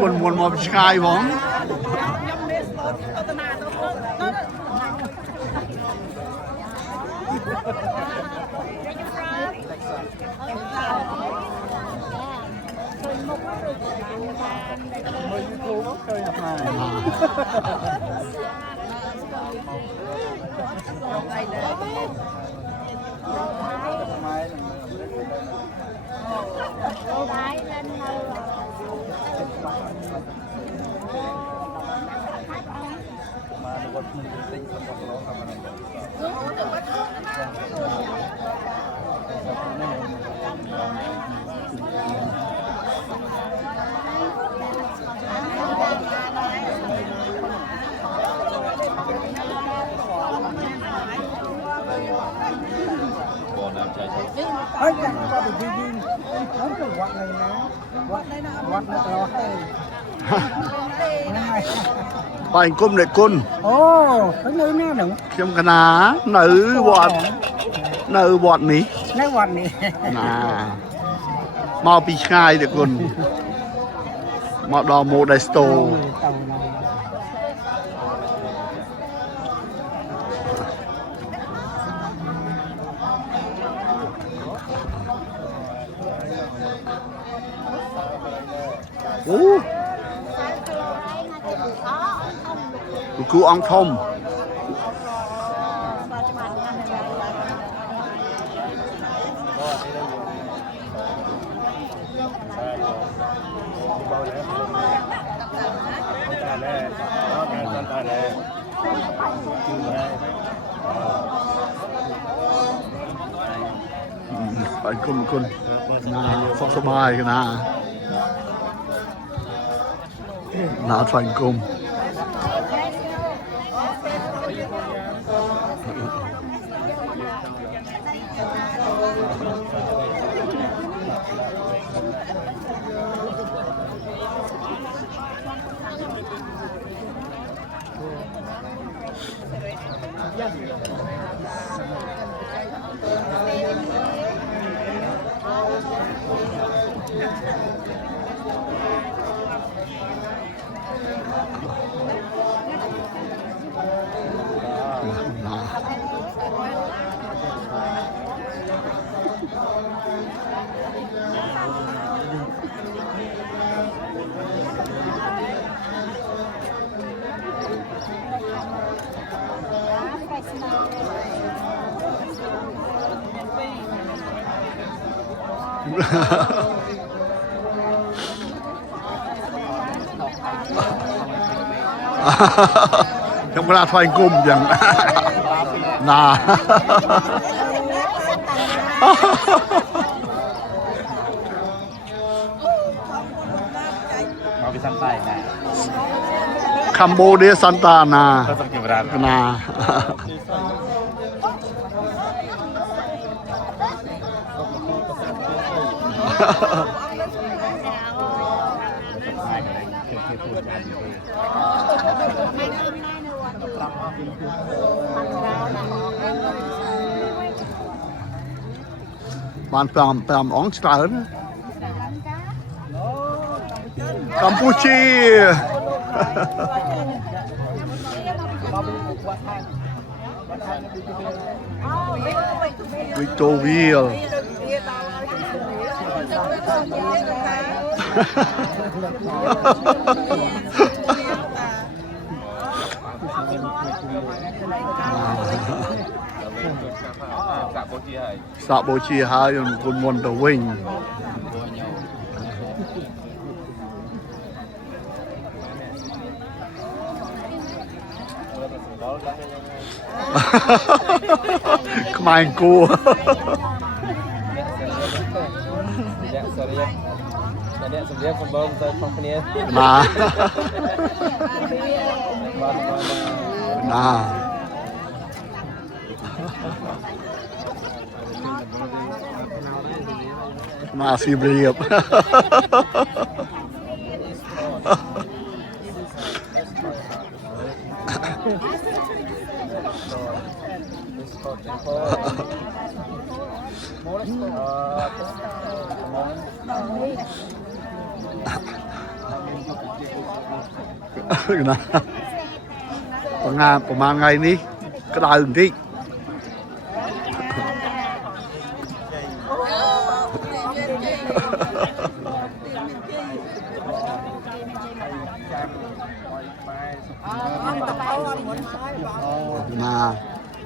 คนมวนมอชกายบ้องเฮ้ยยังก็ไปยืนนั่นคือวัดเลยนะวัดนักร้องไปก้มเลยก้นโอ้เป็นเลยแน่หนึ่งเข้มขนาหนือบอดหนือบอดนี้ในวันนี้น่ามาปีชายเด็กคนมาดอโมไดสโตโอ้ลูกกูอังทมไปคนนะสบสบายกันนะนาฟังกลมยังเวลาทอยกลุ่มอย่างนามาพิซันใต้นะคัมโบเดียซันตานานาบ้านปรามอ๋องสตาร์นกัมพูชีวิกตอเรียสะโบชีหายนคุณมนตะวิ่งขมายกูมาmasih beliau นะงานประมาณไงนี้ก็ได้ถึงที่นา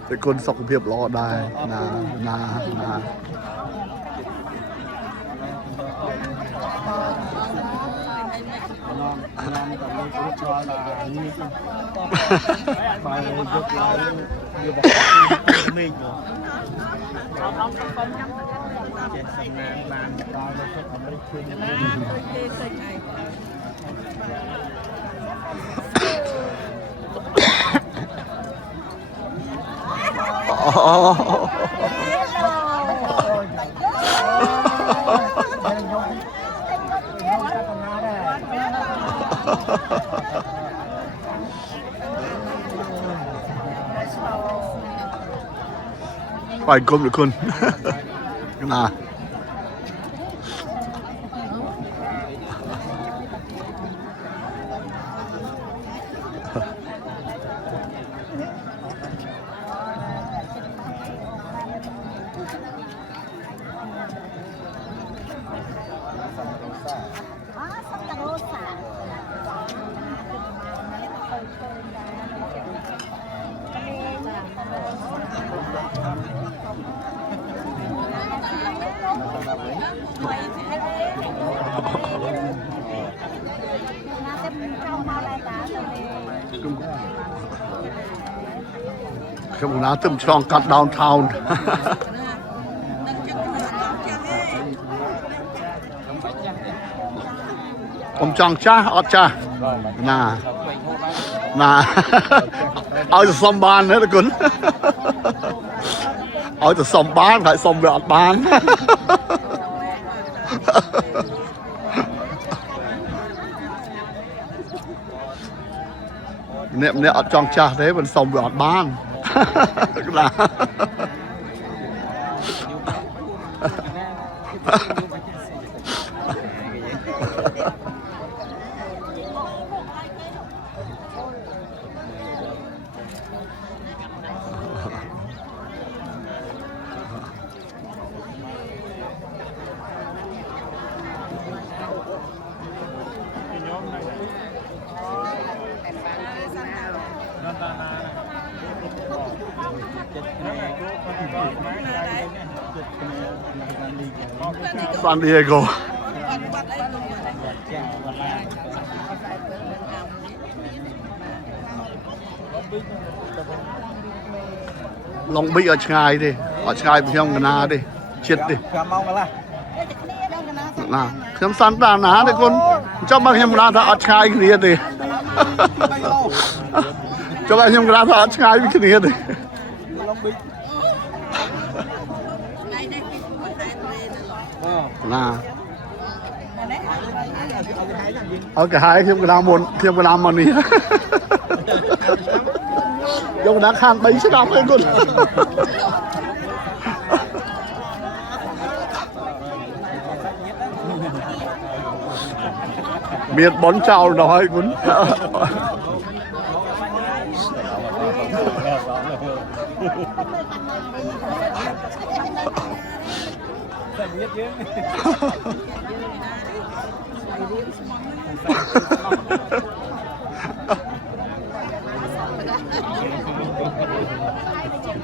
เป็นคนสกเพียบรอได้นาไปกลมหรือคนนาขบวนน้ำตึมช่องกัดดาวน์ทาวน์ผมจองจ้าอดจ้าน่าเอาจะซ่อมบ้านนะทุกคนเอาจะซ่อมบ้านใครซ่อมแบบบ้านเนี่ยเอาจองจ้าđấyมันซ่อมแบบบ้านlà San Diego Long Beach ở Chai đi ở Chai bên trong Nga đi chết đi nào xem san ta ná đấy con cho bác em ra ở Chai cái đi cho bác em ra ở Chai cái đi là ở cả hai thêm cái nào muốn thêm cái nào mà nè dùng đã khan bấy sẽ đóng lên con miệt bón trào nói cũng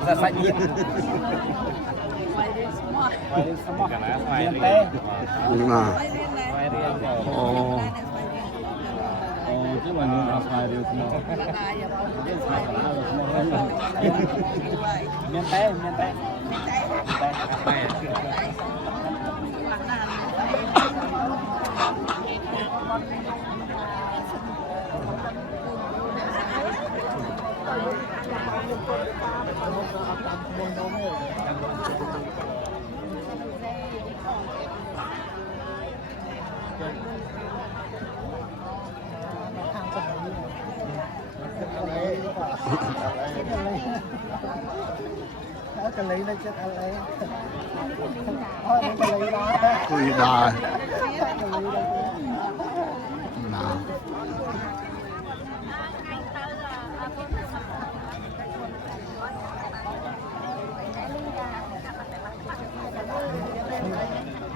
Ra sạch nhiệt. Chứ mà nó là xoài đều không. Miền Tây. cái lấy này chết ấy cái lấy đó คุยได้นะ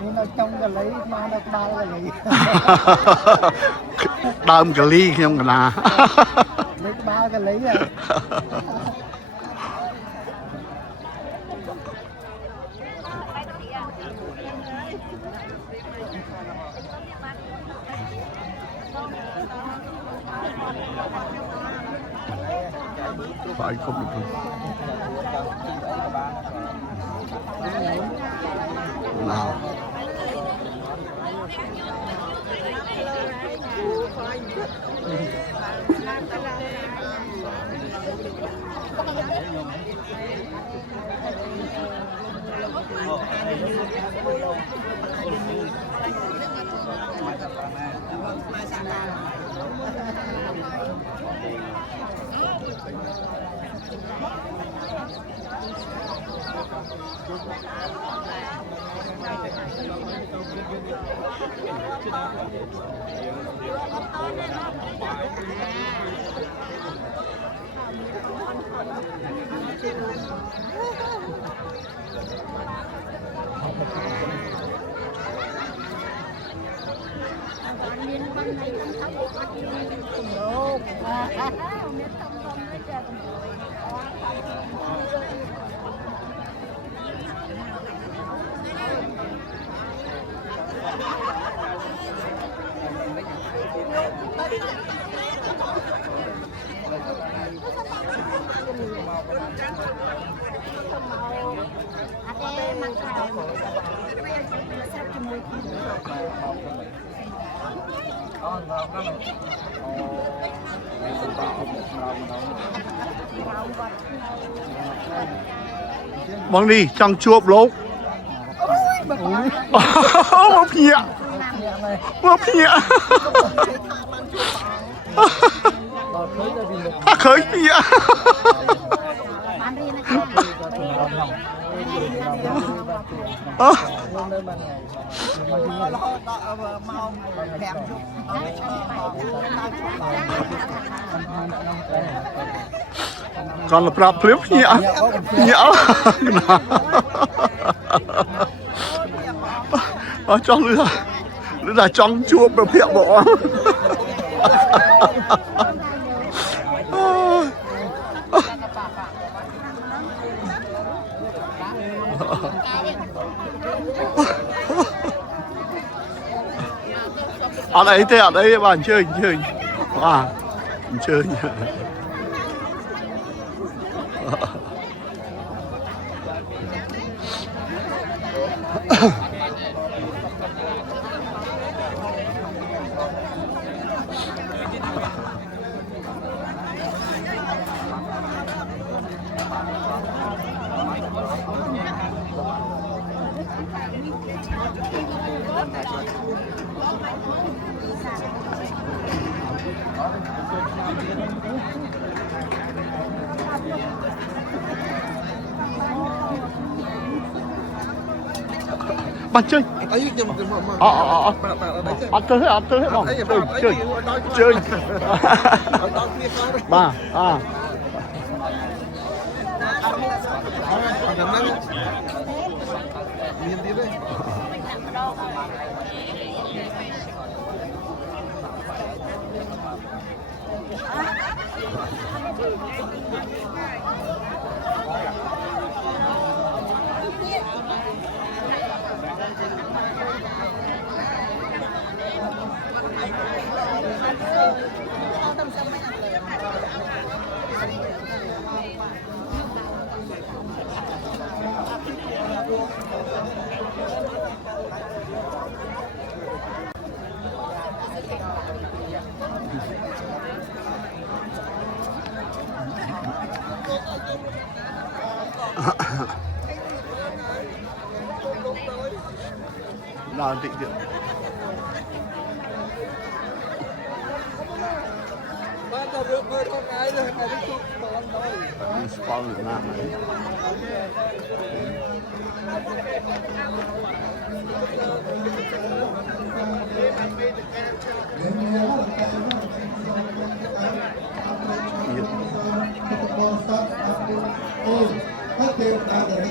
นี่เราจ้องกันเลยมาเรามากันเลย ដើមកលីខ្ញុំកណា lấy ba cái lấy à បាយគ្រប់ទៅណា បងនេះចង់ជួបលោកមកភ្ញាក់មកភ្ញាក់ឃើញភ្ញាក់ còn là prap phliếp nhẹ nhẹ ở trong nữa là trong chuột mà phiện bỏ ở đây thế ở đây bạn chơi à chơi bạn chơi ăn chơi hết không chơi ba nào định được ស្គាល់ណាស់ហើយហើយទេវតាដែល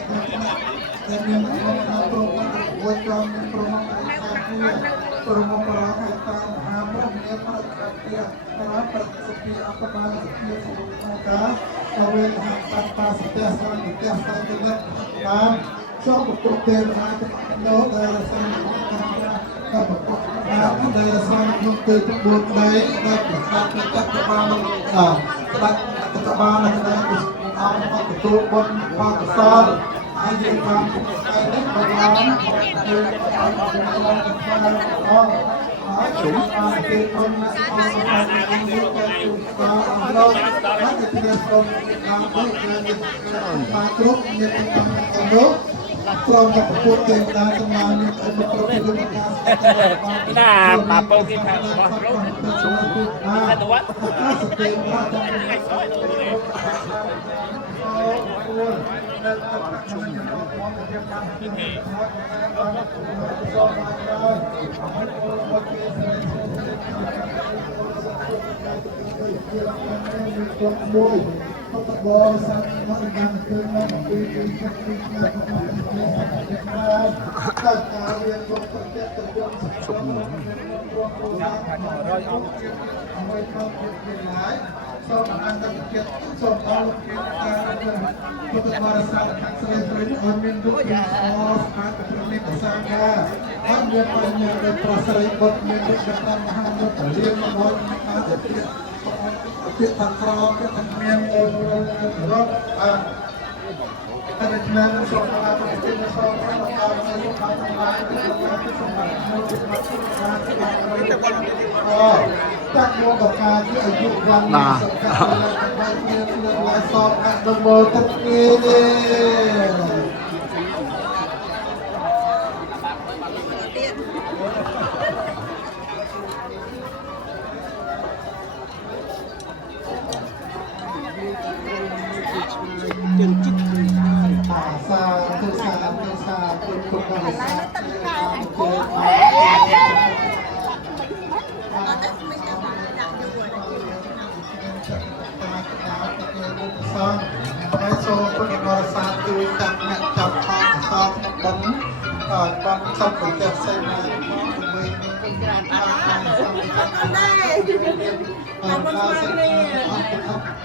ដែលមានក្នុងប្រវត្តិវត្តចំប្រមប្រមប្រហើយតាមមហាព្រមមានប្រតិបត្តិតាមប្រសិទ្ធិអបបាលសិទ្ធិក្នុងការអវេហៈបតាសត្យសន្តិទេសន្តិនិកបានសូមប្រទេវតានៅដែលសាមគ្គីការប្រកបដែលសាមគ្គីគឺក្បួនដីដែលប្រកាសពីចក្របាលស្ដេចចក្របាលនៅក្នុងអង្គទទួលបុណ្យផលកុសលហើយយើងបានប្រកបនេះបានគឺអង្គជុំបានគេគុណអរសាទរយើងទៅដល់អរលោកហើយទៅសូមតាមដូចបានគ្រប់មានតាមលោកព្រមទាំងប្រពុតទេវតាទាំងឡាយមានអនុប្រតិបត្តិការណាបាពងគេថារបស់លោកជុំតែទៅវត្តសតិប្រាជ្ញាថ្ងៃស្អែកនៅនេះមួយបបរសាស្ត្រមកបានគឺមកពីពីពីការរៀនរបស់ប្រទេសទៅជុំរយអង្គមួយខំពីឡាយសូមអន្តរជាតិសូមអរគុណការពុទ្ធបរិស័ទខាងស្រីស្រីឲ្យមានរូបរាងស្អាតស្អាតប្រណិតសាខាហើយមានបញ្ញាដែលប្រសើរបុត្រមានរូបកាមហាមុខរៀនមកអន្តរជាតិពាក្យខាងក្រោមពាក្យខាងមានរកតែឆ្នាំសូមអរគុណសូមអរគុណដល់លោកខាងទាំងឡាយដែលបានសម្រាប់មួយជាមកការតាក់មកដល់ការជាអាយុវណ្ណៈសុខៈបានមានលើកសពអនុមោទនាសាធុសាធុសាពុទ្ធបរិស័ទហើយសូមពុទ្ធបរិស័ទជួយតាក់អ្នកចាប់ខំសតដឹងបានសុខវិទ្យាផ្សេងៗមកជាមួយនឹងក្រានអាហារសូមអរដែរអរគុណច្រើននេះ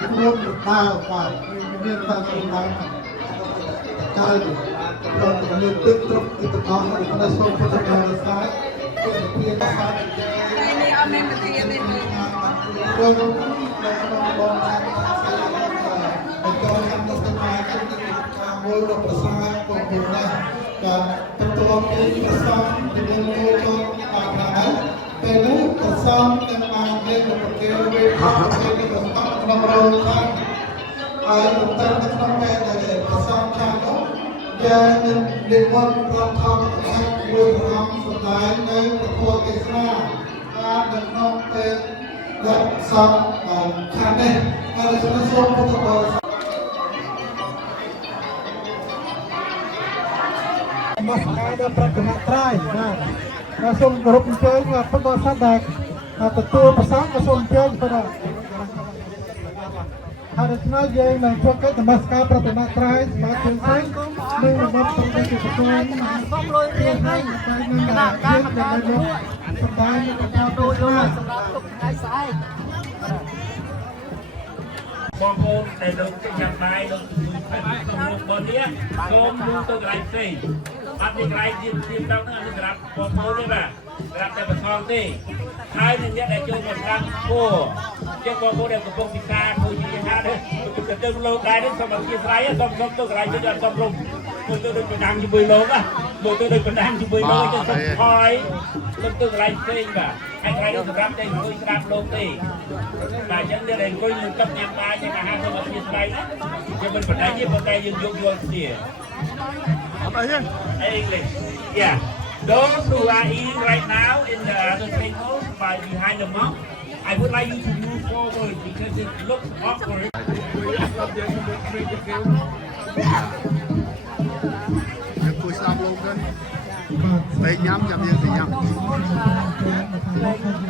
រួមដើរបាទមានតាមដើរកើតព្រមទាំងលើកទឹកគ្រប់ទីតកោនៅក្នុងសូមពុទ្ធបរិស័ទជាភាសានេះអត់មានវិធីនេះព្រមក្នុងបងថាចូលកម្មទៅតាមការមួយរកប្រសាពុទ្ធណាក៏ទទួលពីប្រសាជំនុំចូលតាមណាពេលនោះប្រសាទាំងបានមានប្រតិវេខពេលទៅក្នុងរោងខាងហើយទៅក្នុងពេលដែលប្រសាខាងនោះយ៉ាងនឹងនិមន្តប្រធមខាងមួយអង្គសម្ដែងនៅព្រះពុទ្ធទេសនាបាននៅក្នុងពេលដែលសំខាងនេះហើយសូមពុទ្ធបរិស័ទមកស្កាយដល់ប្រតិបត្តិត្រៃណាសូមគោរពអញ្ជើញពុទ្ធបរិស័ទដែលទទួលប្រសាទក៏សូមអញ្ជើញព្រះហើយដូច្នេះយើងនឹងធ្វើកិច្ចនមស្ការប្រតិបត្តិត្រៃស្មារតីស្អែកនិងរបស់ប្រតិបត្តិប្រគំសូមលុយរៀងហើយគណៈកម្មការរបស់សម្ដែងនៅតាមដូចសម្រាប់ទុកថ្ងៃស្អែកបងប្អូនដែលលោកញ៉ាំបាយលោកក្នុងលោកបងនេះសូមយកទៅកន្លែងផ្សេងអត់មានកន្លែងទៀតដល់ហ្នឹងសម្រាប់បងប្អូនទេបាទសម្រាប់តែបថងទេហើយនឹងអ្នកដែលចូលមកស្ដាប់គួរជាបងប្អូនដែលកំពុងពិការធ្វើជាថាទៅទៅលោកដែរនេះសូមអធិស្ឋានសូមទៅកន្លែងទៀតអត់សូមរុំទៅដូចបណ្ដាំជាមួយលោកណាទៅដូចបណ្ដាំជាមួយលោកទៅសុខថយទៅកន្លែងផ្សេងបាទហើយកន្លែងនេះសម្រាប់តែអង្គុយស្ដាប់លោកទេបាទអញ្ចឹងអ្នកដែលអង្គុយនឹងទឹកញ៉ាំបាយជាអាហារសូមអធិស្ឋានណាជាមិនបណ្ដាញទេប៉ុន្តែយើងយកយល់គ្នាអត់អីទេ English yeah those who are eating right now in the other tables by behind the monk I would like you to move forward because it looks awkward. យើងគួយស្ដាប់លោកទៅពេលញ៉ាំចាំយើងទៅញ៉ាំ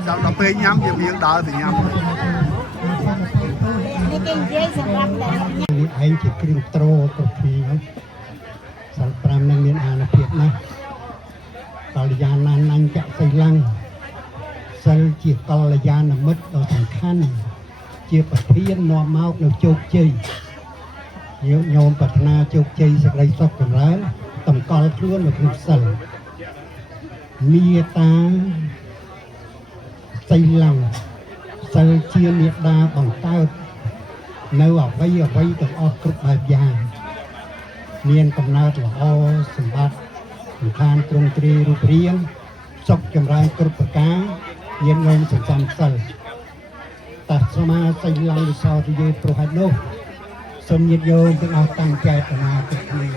ចាំដល់ពេលញ៉ាំយើងដើរទៅញ៉ាំ នេះគេនិយាយសម្រាប់តែ នេះឯងជាគ្រឿងត្រូគ្រប់ពីសាល់5នឹងមានអានុភាពណាស់កល្យាណានអញ្ចសីលੰសិលជាកល្យាណមិត្តដ៏សំខាន់ជាប្រធាននាំមកនៅជោគជ័យញោមប្រាថ្នាជោគជ័យសេចក្តីសុខចម្រើនតម្កល់ខ្លួននៅក្នុងសិលមេត្តាសីលੰសិលជាមេត្តាបង្កើតនៅអ្វីទាំងអស់គ្រប់បែបយ៉ាងមានកំណើតល្អសម្បត្តិសំខាន់ទ្រង់ទ្រាយរូបរាងសុខចម្រើនគ្រប់ប្រការញាតិញោមសន្សំសិលតាសមាសីលੰវិសោទិយេប្រហែលនោះសូមញាតិញោមទាំងអស់តាំងចេតនាគ្រប់គ្នា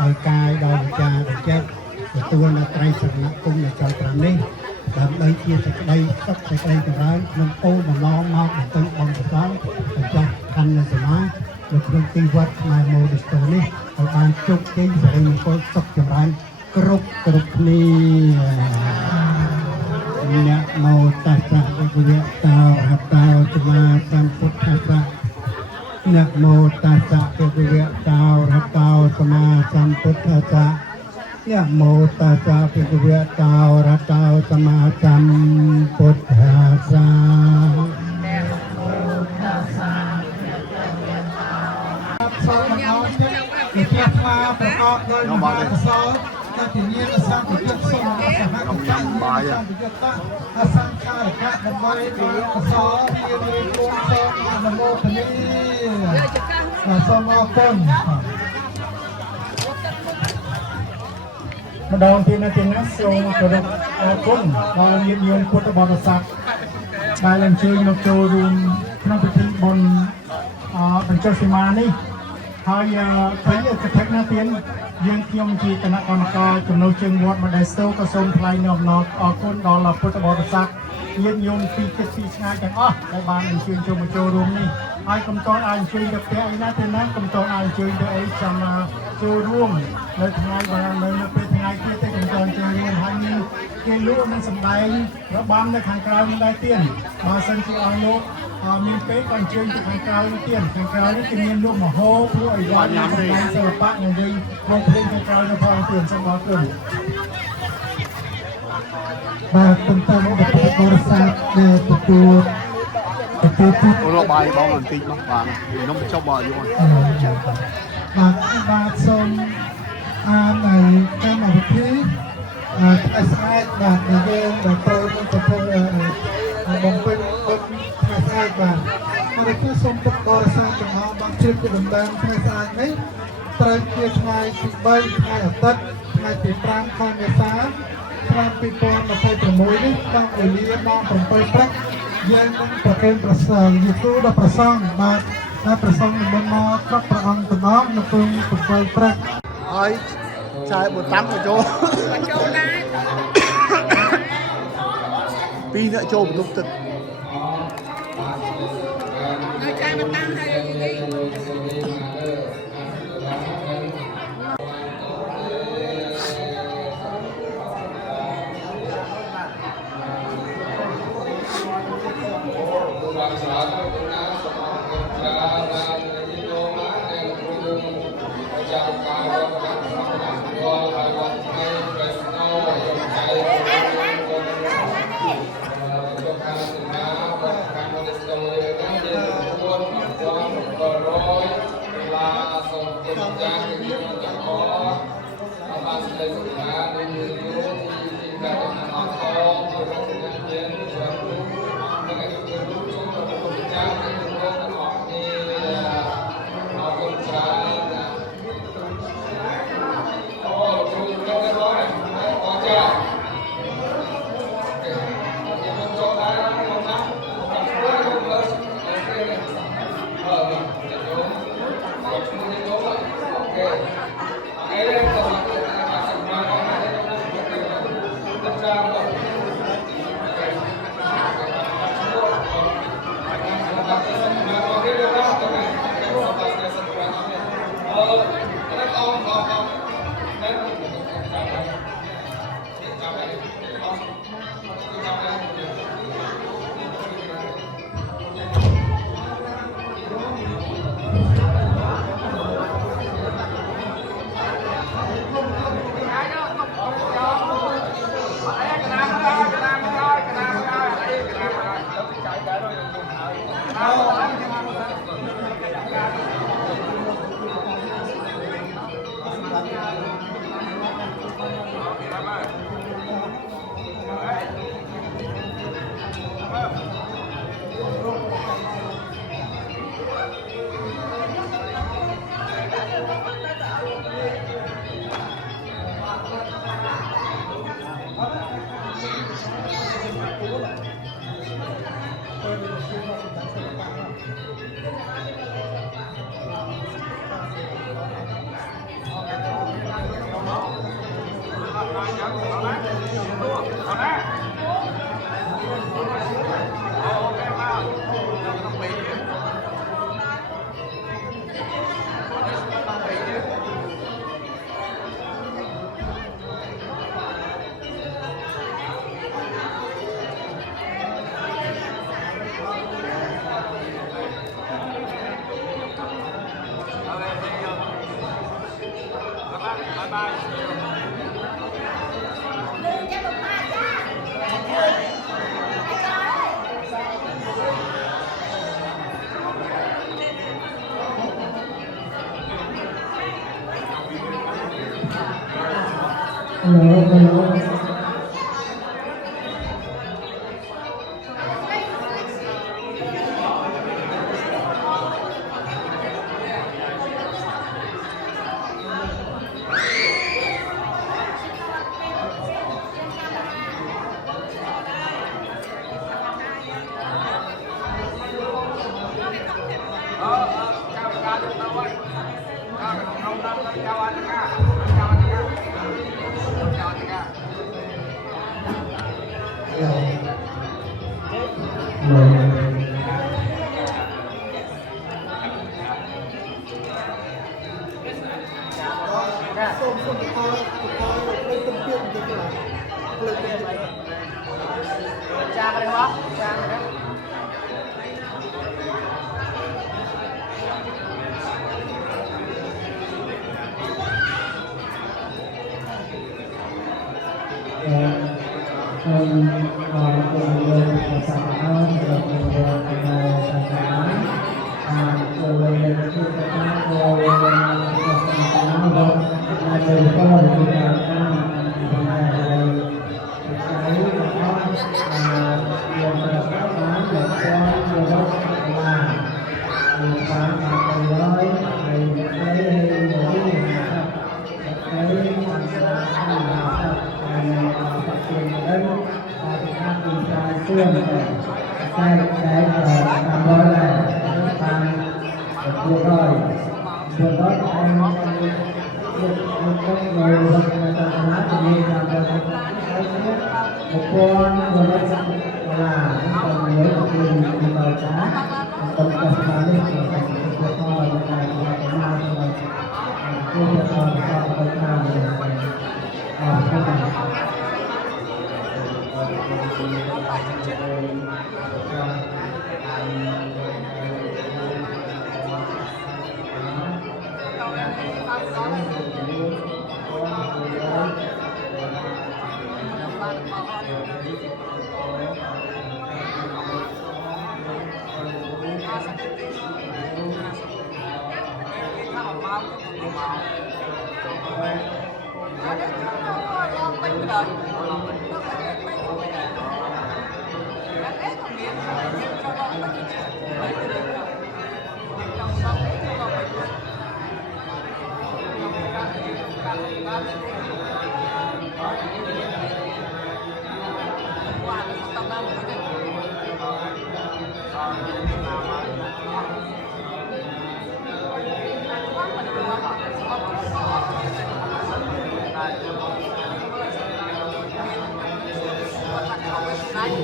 ដោយកាយដោយវិចារដោយចិត្តទទួលនៅត្រៃសរណគមនៅចុង5នេះដើម្បីជាសេចក្តីសុខសេចក្តីចម្រើនក្នុងគោលបំណងមកបន្ទិញបំប្រសងបញ្ចុះខណ្ឌសមានៅក្នុងទីវត្តខ្មែរម៉ូឌីស្តូនេះឲ្យបានជោគជ័យសិរីមង្គលសុខចម្រើនគ្រប់គ្នាអ្នកមោតស្សៈវិវៈតោអតោសមាសម្ពុទ្ធស្សៈអ្នកមោតស្សៈវិវៈតោអតោសមាសម្ពុទ្ធស្សៈអ្នកមោតស្សៈវិវៈតោអតោសមាសម្ពុទ្ធស្សៈសូមអរគុណជាថ្លាប្រកបដោយមហាកុសលតែជាញាតិសង្ឃយុត្តសូមអសហគមន៍សង្ឃយុត្តអសង្ខារកៈដើម្បីដោយកុសលមានគុណសូមអនុមោទនាសូមអរគុណម្ដងទៀតណាសូមគោរពអរគុណដល់ញាតិញោមពុទ្ធបរិស័ទដែលអញ្ជើញមកចូលរួមក្នុងពិធីបុណ្យបញ្ចុះសីមានេះហើយព្រៃកថាណាទៀតយើងខ្ញុំជាគណៈកម្មការចំណុចជើងវត្តម៉ូដេស្តូក៏សូមថ្លែងនូវអំណរអគុណដល់ពុទ្ធបរិស័ទញាតិញោមពីទឹកពីឆ្ងាយទាំងអស់ដែលបានអញ្ជើញចូលមកចូលរួមនេះហើយកុំតអាចអញ្ជើញទៅផ្ទះអីណាទេណាកុំតអាចអញ្ជើញទៅអីចាំចូលរួមនៅថ្ងៃនៅពេលថ្ងៃទៀតទេកុំតចូលរួមហើយមានគេលក់នឹងសម្ដែងរបាំនៅខាងក្រៅនេះដែរទៀតបើសិនជាឲ្យលោកមានពេលក៏អញ្ជើញទៅខាងក្រៅនេះទៀតខាងក្រៅនេះគេមានលក់មហោព្រោះអីវ៉ាន់សម្ដែងសិល្បៈនឹងវិញមកព្រេងខាងក្រៅនៅផងទៀតសូមអរគុណបាទខ្ញុំតាមបទបរិស័ទដែលទទួលរបាយបងបន្តិចមកបានខ្ញុំបញ្ចុះមកយូរបាទសូមអាននៅកម្មវិធីស្អាតបាទយើងដែលត្រូវនឹងប្រព័ន្ធបំពេញថ្ងៃស្អាតបាទហើយគឺសូមពុទ្ធបរិស័ទទាំងអស់បានជឿជាដំណើរថ្ងៃស្អាតនេះត្រូវជាថ្ងៃទី3ថ្ងៃអាទិត្យថ្ងៃទី5ខែមេសាឆ្នាំ2026នេះតាមវេលាម៉ោង7ព្រឹកយើងនឹងប្រគេនប្រសងយេស៊ូដល់ព្រះសង្ឃបាទហើយព្រះសង្ឃនិមន្តមកគ្រប់ព្រះអង្គទាំងអស់នៅពេល7ព្រឹកហើយចាយបុតាំក៏ចូលដែរពីរអ្នកចូលបន្ទប់ទឹកនៅចាយមកតាំងហើយនេះHãy subscribe cho kênh Ghiền Mì Gõ để không bỏ lỡ Hãy subscribe cho kênh Ghiền Mì Gõ để không bỏ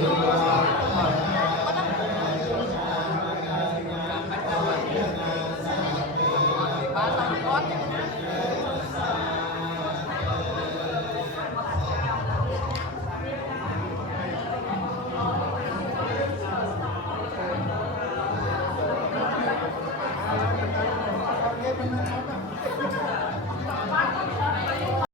lỡ